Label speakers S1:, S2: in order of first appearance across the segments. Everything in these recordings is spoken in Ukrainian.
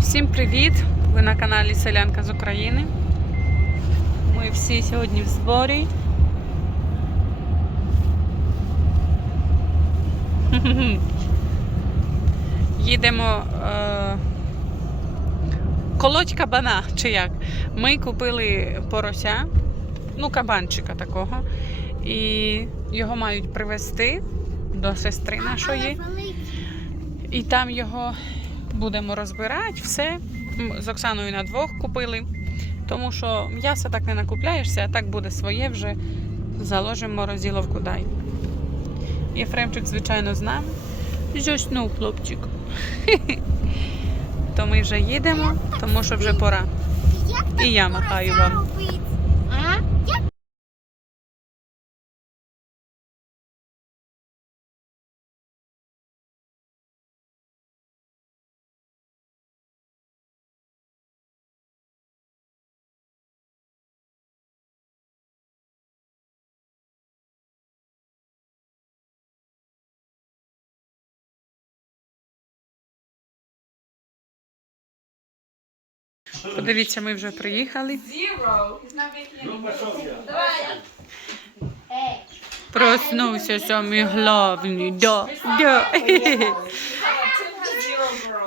S1: Всім привіт! Ви на каналі Селянка з України. Ми всі сьогодні в зборі. Їдемо е, колоть кабана, чи як. Ми купили порося, ну, кабанчика такого, і його мають привезти до сестри нашої. І там його будемо розбирати, все. З Оксаною на двох купили. Тому що м'яса так не накупляєшся, а так буде своє вже заложимо в морозиловку дай. Єфремчик, звичайно, з нами. Зоснув хлопчик. То ми вже їдемо, тому що вже пора. І я махаю вам. Подивіться, ми вже приїхали. Проснувся самий головний. Да, да.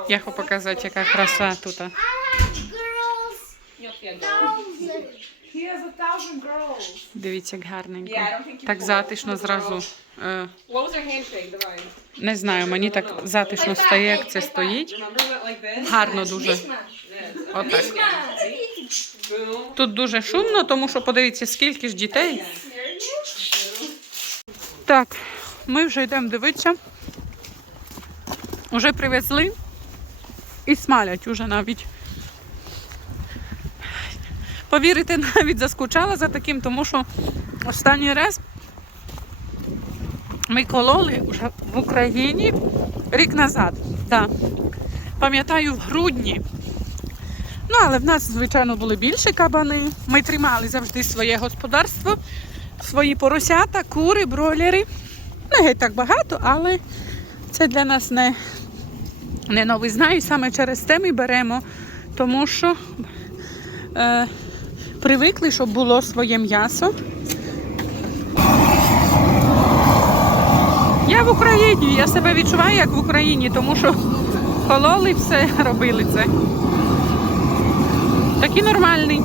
S1: Я хочу показати, яка краса тут. Дивіться, як гарненько. Так затишно зразу. Е. Не знаю, мені так затишно стає, як це стоїть. Гарно дуже. Отак. Тут дуже шумно, тому що подивіться, скільки ж дітей. Так, ми вже йдемо дивитися. Уже привезли і смалять уже навіть. Повірите, навіть заскучала за таким, тому що останній раз ми кололи вже в Україні рік назад. Да. Пам'ятаю, в грудні. Ну, але в нас, звичайно, були більше кабани. Ми тримали завжди своє господарство, свої поросята, кури, бройлери. Не геть так багато, але це для нас не, не новизна. І саме через те ми беремо, тому що е, привикли, щоб було своє м'ясо. Я в Україні, я себе відчуваю як в Україні, тому що кололи все робили це. Такий нормальний.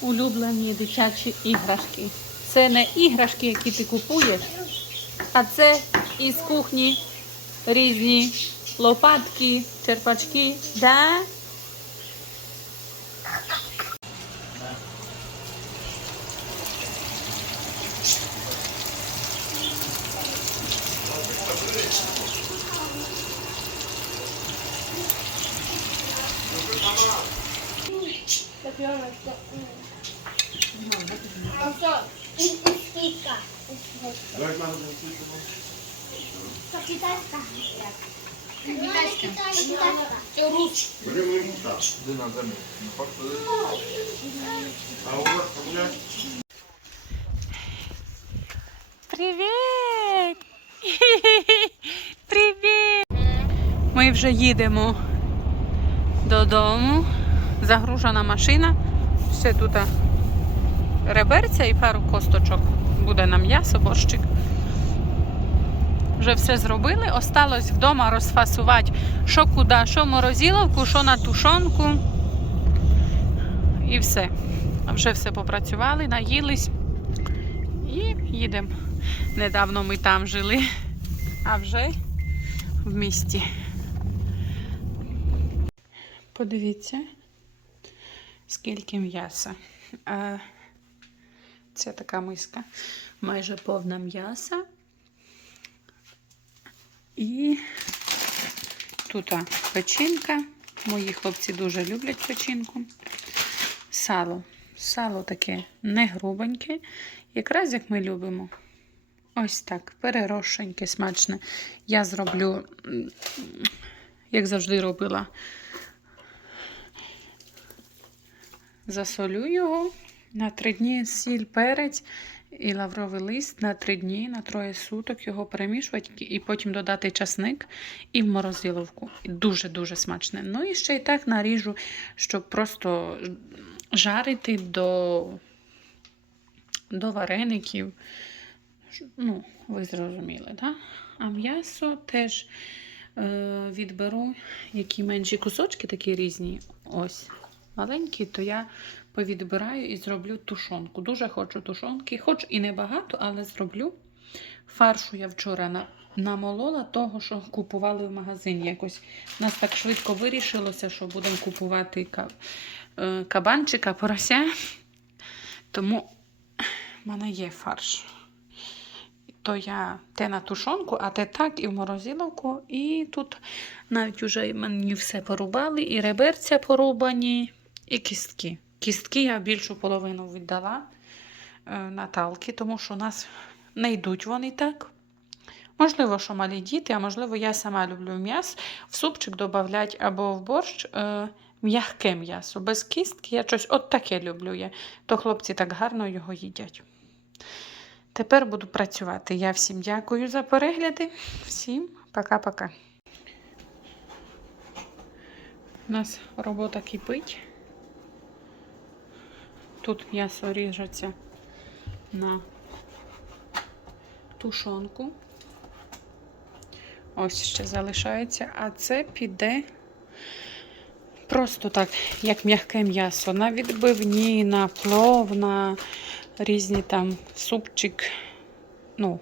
S1: Улюблені дитячі іграшки. Це не іграшки, які ти купуєш, а це із кухні різні лопатки, черпачки. Да?
S2: Це китайська. Китайська. Це рус.
S1: Привіт! Привіт! Ми вже їдемо додому. Загружена машина. Ще тут реберця і пару косточок. Буде на м'ясо, борщик. Вже все зробили. Осталось вдома розфасувати, що куди, що в що на тушонку. І все. Вже все попрацювали, наїлись і їдемо. Недавно ми там жили, а вже в місті. Подивіться, скільки м'яса. Це така миска, майже повна м'яса. І тут печінка. Мої хлопці дуже люблять печінку. Сало. Сало таке не грубеньке, якраз як ми любимо. Ось так, перерошеньке, смачне. Я зроблю як завжди робила. Засолю його на три дні сіль, перець і лавровий лист на три дні, на троє суток його перемішувати і потім додати часник і в морозиловку. Дуже-дуже смачне. Ну і ще й так наріжу, щоб просто жарити до, до вареників. Ну, ви зрозуміли, так? Да? А м'ясо теж е, відберу, які менші кусочки, такі різні. Ось маленькі, то я повідбираю і зроблю тушонку. Дуже хочу тушонки, хоч і небагато, але зроблю. Фаршу я вчора на, намолола того, що купували в магазині. Якось у нас так швидко вирішилося, що будемо купувати е, кабанчика, порося. Тому в мене є фарш. То я те на тушонку, а те так і в морозиловку. І тут навіть вже мені все порубали, і реберця порубані, і кістки. Кістки я більшу половину віддала е, Наталки, тому що у нас не йдуть вони так. Можливо, що малі діти, а можливо, я сама люблю м'ясо. В супчик додавати або в борщ е, м'яке м'ясо. Без кістки я щось от таке люблю. Я. То хлопці так гарно його їдять. Тепер буду працювати. Я всім дякую за перегляди. Всім пока-пока. У нас робота кипить. Тут м'ясо ріжеться на тушонку. Ось ще залишається, а це піде просто так, як м'яке м'ясо. На відбивні, на плов, на різні там супчик. Ну,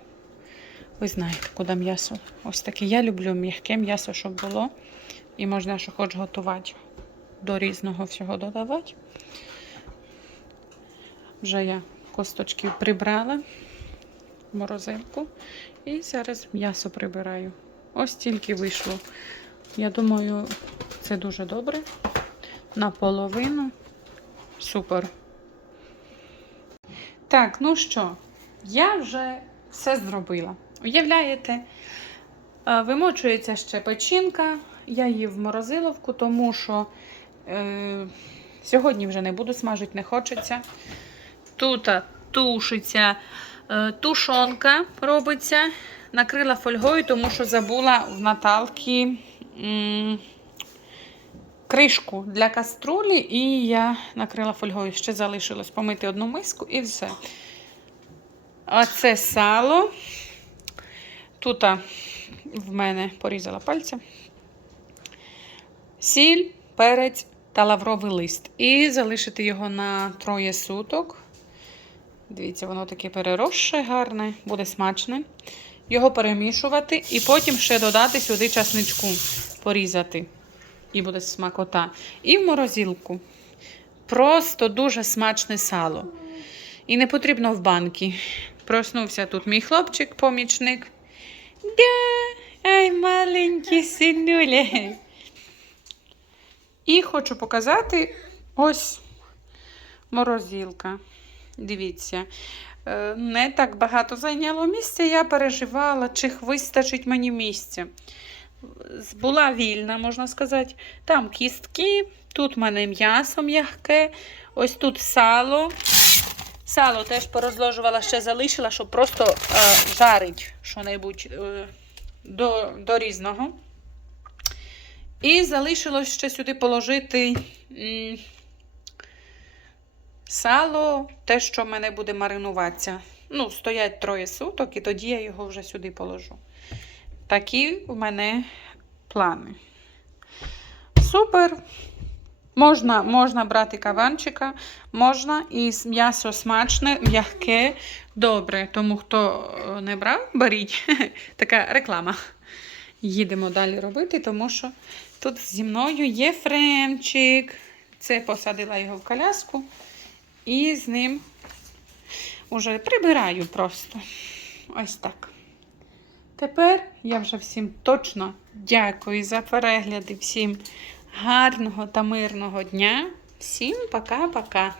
S1: ви знаєте, куди м'ясо. Ось таке. Я люблю м'яке м'ясо, щоб було. І можна, що хоч готувати, до різного всього додавати. Вже я косточки прибрала в морозилку. І зараз м'ясо прибираю. Ось тільки вийшло. Я думаю, це дуже добре. Наполовину. Супер. Так, ну що, я вже все зробила. Уявляєте, е, вимочується ще печінка. Я її в морозиловку, тому що е, сьогодні вже не буду смажити, не хочеться. Тут тушиться е, тушонка робиться. Накрила фольгою, тому що забула в Наталки кришку для каструлі, і я накрила фольгою. Ще залишилось помити одну миску і все. А це сало. Тут в мене порізала пальця. Сіль, перець та лавровий лист. І залишити його на троє суток. Дивіться, воно таке переросше, гарне, буде смачне. Його перемішувати і потім ще додати сюди часничку, порізати. І буде смакота. І в морозилку. Просто дуже смачне сало. І не потрібно в банки. Проснувся тут мій хлопчик, помічник. Да, ай, маленький синуля. І хочу показати ось морозилка. Дивіться, е, не так багато зайняло місця. Я переживала, чи вистачить мені місця. Була вільна, можна сказати. Там кістки, тут в мене м'ясо м'яке, ось тут сало. Сало теж порозложувала, ще залишила, щоб просто е, жарить що-небудь е, до, до різного. І залишилось ще сюди положити м, сало, те, що в мене буде маринуватися. Ну, стоять троє суток, і тоді я його вже сюди положу. Такі в мене плани. Супер. Можна, можна брати каванчика, можна і м'ясо смачне, м'яке, добре. Тому хто е, не брав, беріть. Така реклама. Їдемо далі робити, тому що тут зі мною є фремчик. Це посадила його в коляску. І з ним уже прибираю просто. Ось так. Тепер я вже всім точно дякую за перегляди, всім гарного та мирного дня. Всім пока-пока.